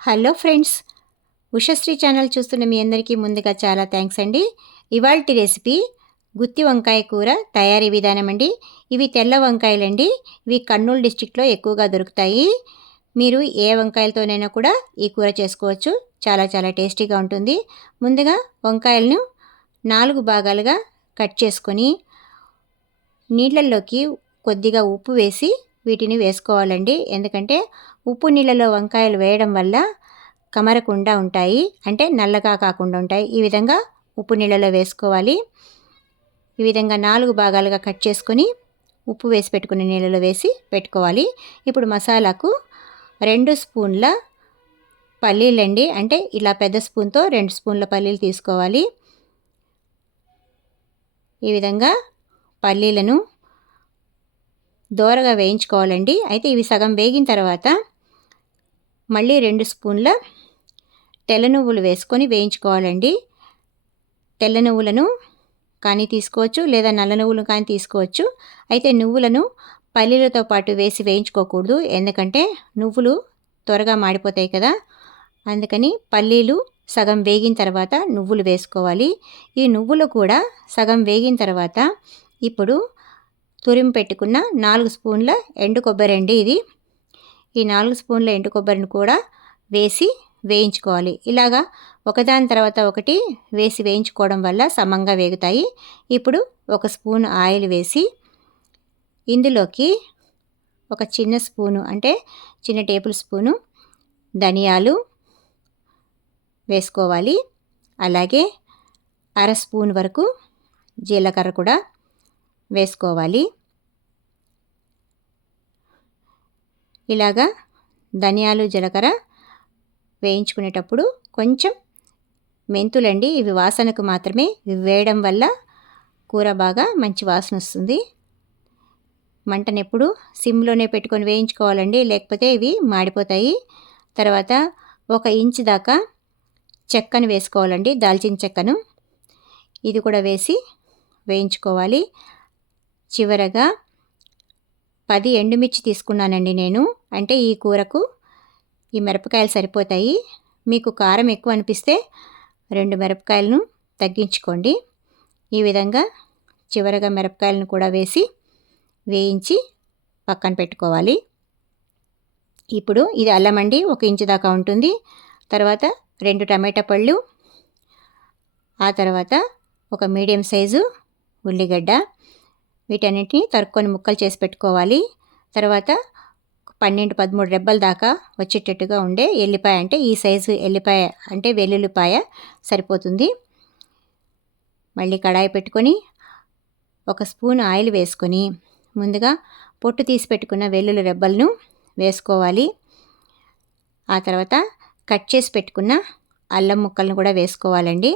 Hello friends, Ushasri channel చూస్తున్న మీ అందరికీ ముందుగా చాలా థ్యాంక్స్ అండి. ఇవాల్టి రెసిపీ గుత్తి వంకాయ కూర తయారీ విధానం అండి. ఇవి తెల్ల వంకాయలండి. ఇవి కర్నూలు డిస్ట్రిక్ట్లో ఎక్కువగా దొరుకుతాయి. మీరు ఏ వంకాయలతోనైనా కూడా ఈ కూర చేసుకోవచ్చు. చాలా చాలా టేస్టీగా ఉంటుంది. ముందుగా వంకాయలను 4 భాగాలుగా కట్ చేసుకొని నీళ్ళల్లోకి కొద్దిగా ఉప్పు వేసి వీటిని వేసుకోవాలండి. ఎందుకంటే ఉప్పు నీళ్ళలో వంకాయలు వేయడం వల్ల కమరకుండా ఉంటాయి, అంటే నల్లగా కాకుండా ఉంటాయి. ఈ విధంగా ఉప్పు నీళ్ళలో వేసుకోవాలి. ఈ విధంగా 4 భాగాలుగా కట్ చేసుకొని ఉప్పు వేసి పెట్టుకున్న నీళ్ళలో వేసి పెట్టుకోవాలి. ఇప్పుడు మసాలాకు 2 స్పూన్ల పల్లీలండి, అంటే ఇలా పెద్ద స్పూన్తో 2 స్పూన్ల పల్లీలు తీసుకోవాలి. ఈ విధంగా పల్లీలను దోరగా వేయించుకోవాలండి. అయితే ఇవి సగం వేగిన తర్వాత మళ్ళీ 2 స్పూన్ల తెల్ల నువ్వులు వేసుకొని వేయించుకోవాలండి. తెల్ల నువ్వులను కానీ తీసుకోవచ్చు, లేదా నల్ల నువ్వులు కానీ తీసుకోవచ్చు. అయితే నువ్వులను పల్లీలతో పాటు వేసి వేయించుకోకూడదు, ఎందుకంటే నువ్వులు త్వరగా మాడిపోతాయి కదా. అందుకని పల్లీలు సగం వేగిన తర్వాత నువ్వులు వేసుకోవాలి. ఈ నువ్వులు కూడా సగం వేగిన తర్వాత ఇప్పుడు తురిమి పెట్టుకున్న 4 స్పూన్ల ఎండు కొబ్బరి అండి ఇది. ఈ 4 స్పూన్ల ఎండు కొబ్బరిని కూడా వేసి వేయించుకోవాలి. ఇలాగా ఒకదాని తర్వాత ఒకటి వేసి వేయించుకోవడం వల్ల సమంగా వేగుతాయి. ఇప్పుడు 1 స్పూన్ ఆయిల్ వేసి ఇందులోకి ఒక చిన్న స్పూను, అంటే చిన్న టేబుల్ స్పూను ధనియాలు వేసుకోవాలి. అలాగే 1/2 స్పూన్ వరకు జీలకర్ర కూడా వేసుకోవాలి. ఇలాగా ధనియాలు జీలకర్ర వేయించుకునేటప్పుడు కొంచెం మెంతులండి, ఇవి వాసనకు మాత్రమే. ఇవి వేయడం వల్ల కూర బాగా మంచి వాసన వస్తుంది. మంటను ఎప్పుడు సిమ్లోనే పెట్టుకొని వేయించుకోవాలండి, లేకపోతే ఇవి మాడిపోతాయి. తర్వాత 1 ఇంచు దాకా చెక్కను వేసుకోవాలండి, దాల్చిన చెక్కను. ఇది కూడా వేసి వేయించుకోవాలి. చివరగా 10 ఎండుమిర్చి తీసుకున్నానండి నేను, అంటే ఈ కూరకు ఈ మిరపకాయలు సరిపోతాయి. మీకు కారం ఎక్కువ అనిపిస్తే 2 మిరపకాయలను తగ్గించుకోండి. ఈ విధంగా చివరగా మిరపకాయలను కూడా వేసి వేయించి పక్కన పెట్టుకోవాలి. ఇప్పుడు ఇది అల్లం అండి, 1 ఇంచు దాకా ఉంటుంది. తర్వాత 2 టమాటా పళ్ళు, ఆ తర్వాత 1 మీడియం సైజు ఉల్లిగడ్డ, వీటన్నిటిని తరుక్కొని ముక్కలు చేసి పెట్టుకోవాలి. తర్వాత 12-13 రెబ్బల దాకా వచ్చేటట్టుగా ఉండే ఎల్లిపాయ, అంటే ఈ సైజు ఎల్లిపాయ, అంటే వెల్లుల్లిపాయ సరిపోతుంది. మళ్ళీ కడాయి పెట్టుకొని 1 స్పూన్ ఆయిల్ వేసుకొని ముందుగా పొట్టు తీసి పెట్టుకున్న వెల్లుల్లి రెబ్బలను వేసుకోవాలి. ఆ తర్వాత కట్ చేసి పెట్టుకున్న అల్లం ముక్కలను కూడా వేసుకోవాలండి.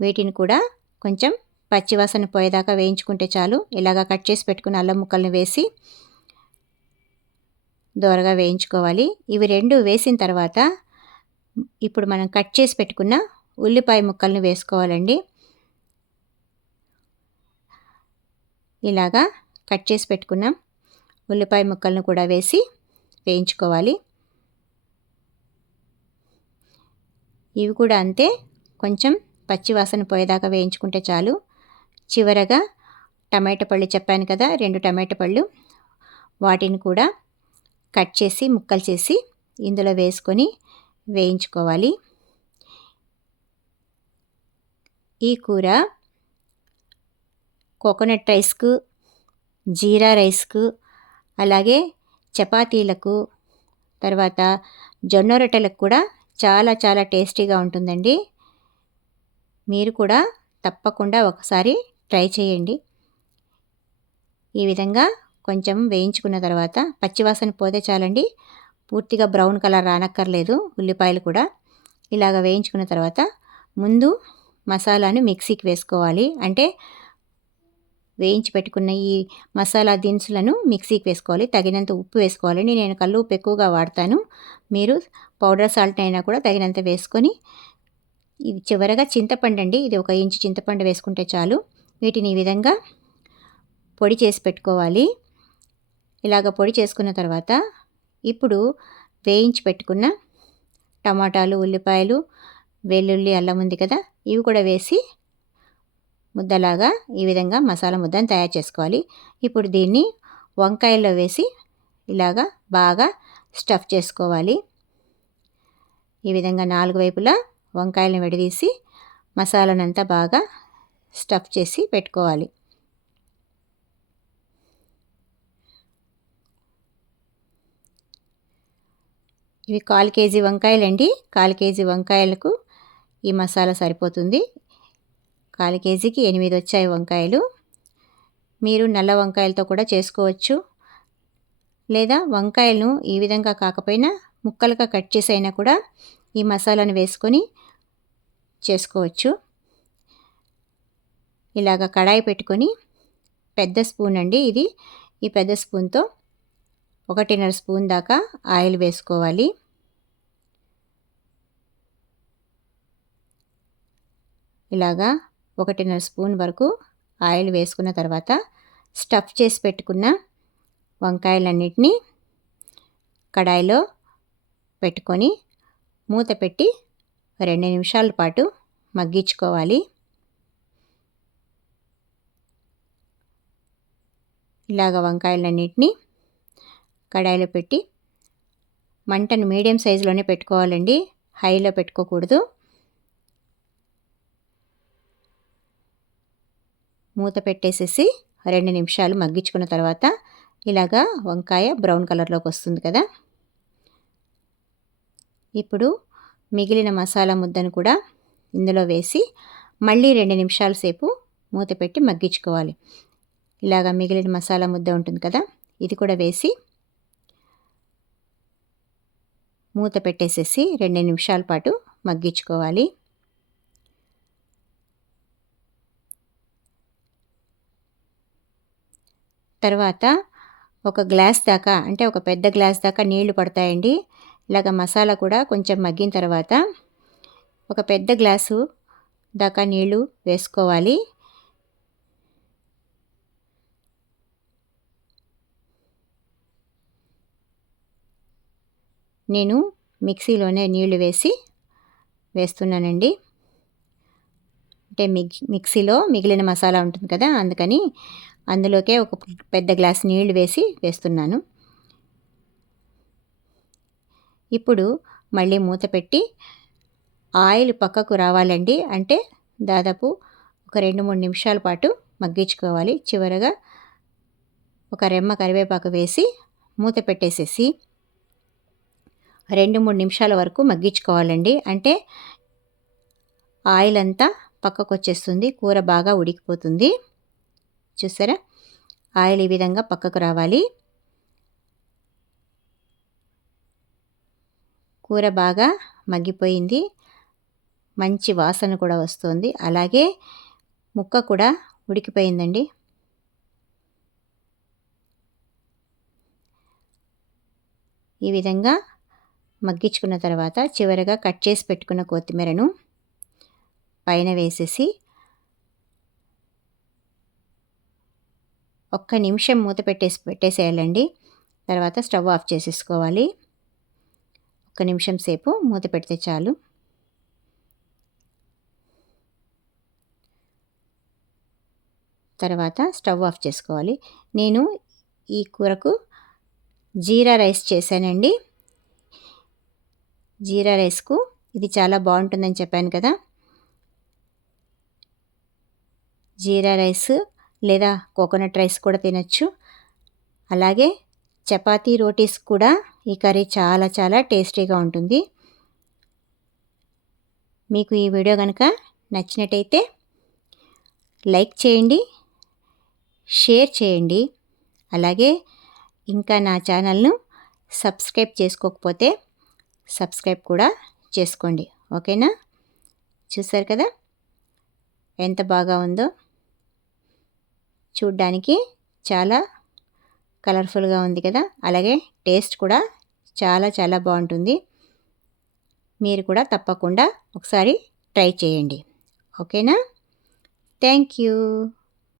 వీటిని కూడా కొంచెం పచ్చివాసన పోయేదాకా వేయించుకుంటే చాలు. ఇలాగా కట్ చేసి పెట్టుకున్న అల్లం ముక్కలను వేసి దోరగా వేయించుకోవాలి. ఇవి 2 వేసిన తర్వాత ఇప్పుడు మనం కట్ చేసి పెట్టుకున్న ఉల్లిపాయ ముక్కలను వేసుకోవాలండి. ఇలాగా కట్ చేసి పెట్టుకున్న ఉల్లిపాయ ముక్కలను కూడా వేసి వేయించుకోవాలి. ఇవి కూడా అంతే, కొంచెం పచ్చివాసన పోయేదాకా వేయించుకుంటే చాలు. చివరగా టమాటా పళ్ళు చెప్పాను కదా, 2 టమాటా పళ్ళు, వాటిని కూడా కట్ చేసి ముక్కలు చేసి ఇందులో వేసుకొని వేయించుకోవాలి. ఈ కూర కోకోనట్ రైస్కు, జీరా రైస్కు, అలాగే చపాతీలకు, తర్వాత జొన్న రొట్టెలకు కూడా చాలా చాలా టేస్టీగా ఉంటుందండి. మీరు కూడా తప్పకుండా ఒకసారి ట్రై చేయండి. ఈ విధంగా కొంచెం వేయించుకున్న తర్వాత పచ్చివాసన పోతే చాలండి, పూర్తిగా బ్రౌన్ కలర్ రానక్కర్లేదు. ఉల్లిపాయలు కూడా ఇలాగ వేయించుకున్న తర్వాత ముందు మసాలాను మిక్సీకి వేసుకోవాలి. అంటే వేయించి పెట్టుకున్న ఈ మసాలా దినుసులను మిక్సీకి వేసుకోవాలి. తగినంత ఉప్పు వేసుకోవాలండి. నేను కల్లు ఉప్పు ఎక్కువగా వాడతాను, మీరు పౌడర్ సాల్ట్ అయినా కూడా తగినంత వేసుకొని, ఇది చివరగా చింతపండు అండి, ఇది 1 ఇంచు చింతపండు వేసుకుంటే చాలు. వీటిని ఈ విధంగా పొడి చేసి పెట్టుకోవాలి. ఇలాగ పొడి చేసుకున్న తర్వాత ఇప్పుడు వేయించి పెట్టుకున్న టమాటాలు, ఉల్లిపాయలు, వెల్లుల్లి, అల్లం ఉంది కదా, ఇవి కూడా వేసి ముద్దలాగా ఈ విధంగా మసాలా ముద్దను తయారు చేసుకోవాలి. ఇప్పుడు దీన్ని వంకాయల్లో వేసి ఇలాగా బాగా స్టఫ్ చేసుకోవాలి. ఈ విధంగా 4 వైపులా వంకాయలను విడదీసి మసాలానంతా బాగా స్టఫ్ చేసి పెట్టుకోవాలి. ఇవి 1/4 కేజీ వంకాయలండి. 1/4 కేజీ వంకాయలకు ఈ మసాలా సరిపోతుంది. 1/4 కేజీకి 8 వచ్చాయి వంకాయలు. మీరు నల్ల వంకాయలతో కూడా చేసుకోవచ్చు, లేదా వంకాయలను ఈ విధంగా కాకపోయినా ముక్కలుగా కట్ చేసి అయినా కూడా ఈ మసాలాను వేసుకొని చేసుకోవచ్చు. ఇలాగ కడాయి పెట్టుకొని పెద్ద స్పూన్ అండి ఇది, ఈ పెద్ద స్పూన్తో 1.5 స్పూన్ దాకా ఆయిల్ వేసుకోవాలి. ఇలాగా 1.5 స్పూన్ వరకు ఆయిల్ వేసుకున్న తర్వాత స్టఫ్ చేసి పెట్టుకున్న వంకాయలన్నిటినీ కడాయిలో పెట్టుకొని మూత పెట్టి 2 నిమిషాల పాటు మగ్గించుకోవాలి. ఇలాగ వంకాయలన్నిటినీ కడాయిలో పెట్టి మంటను మీడియం సైజులోనే పెట్టుకోవాలండి, హైలో పెట్టుకోకూడదు. మూత పెట్టేసేసి 2 నిమిషాలు మగ్గించుకున్న తర్వాత ఇలాగా వంకాయ బ్రౌన్ కలర్లోకి వస్తుంది కదా. ఇప్పుడు మిగిలిన మసాలా ముద్దను కూడా ఇందులో వేసి మళ్ళీ 2 నిమిషాల సేపు మూత పెట్టి మగ్గించుకోవాలి. ఇలాగా మిగిలిన మసాలా ముద్ద ఉంటుంది కదా, ఇది కూడా వేసి మూత పెట్టేసేసి 2 నిమిషాల పాటు మగ్గించుకోవాలి. తర్వాత ఒక గ్లాస్ దాకా, అంటే ఒక పెద్ద గ్లాస్ దాకా నీళ్లు పడతాయండి. ఇలాగ మసాలా కూడా కొంచెం మగ్గిన తర్వాత ఒక పెద్ద గ్లాసు దాకా నీళ్లు వేసుకోవాలి. నేను మిక్సీలోనే నీళ్లు వేస్తున్నానండి. అంటే మిక్సీలో మిగిలిన మసాలా ఉంటుంది కదా, అందుకని అందులోకే ఒక పెద్ద గ్లాస్ నీళ్లు వేస్తున్నాను. ఇప్పుడు మళ్ళీ మూత పెట్టి ఆయిల్ పక్కకు రావాలండి, అంటే దాదాపు ఒక 2-3 నిమిషాల పాటు మగ్గించుకోవాలి. చివరగా ఒక రెమ్మ కరివేపాకు వేసి మూత పెట్టేసేసి 2-3 నిమిషాల వరకు మగ్గించుకోవాలండి. అంటే ఆయిల్ అంతా పక్కకు వచ్చేస్తుంది, కూర బాగా ఉడికిపోతుంది. చూసారా, ఆయిల్ ఈ విధంగా పక్కకు రావాలి. కూర బాగా మగ్గిపోయింది, మంచి వాసన కూడా వస్తుంది, అలాగే ముక్క కూడా ఉడికిపోయిందండి. ఈ విధంగా మగ్గించుకున్న తర్వాత చివరగా కట్ చేసి పెట్టుకున్న కొత్తిమీరను పైన వేసేసి 1 నిమిషం మూత పెట్టేసేయాలండి. తర్వాత స్టవ్ ఆఫ్ చేసేసుకోవాలి. 1 నిమిషం సేపు మూత పెడితే చాలు. తర్వాత స్టవ్ ఆఫ్ చేసుకోవాలి. నేను ఈ కూరకు జీరా రైస్ చేశానండి. జీరా రైస్కు ఇది చాలా బాగుంటుందని చెప్పాను కదా. జీరా రైస్ లేదా కోకోనట్ రైస్ కూడా తినచ్చు. అలాగే చపాతీ రోటీస్ కూడా ఈ కర్రీ చాలా చాలా టేస్టీగా ఉంటుంది. మీకు ఈ వీడియో కనుక నచ్చినట్టయితే లైక్ చేయండి, షేర్ చేయండి. అలాగే ఇంకా నా ఛానల్ను సబ్స్క్రైబ్ చేసుకోకపోతే సబ్స్క్రైబ్ కూడా చేసుకోండి, ఓకేనా. చూసారు కదా ఎంత బాగా ఉందో, చూడ్డానికి చాలా కలర్ఫుల్గా ఉంది కదా, అలాగే టేస్ట్ కూడా చాలా చాలా బాగుంటుంది. మీరు కూడా తప్పకుండా ఒకసారి ట్రై చేయండి, ఓకేనా. Thank you.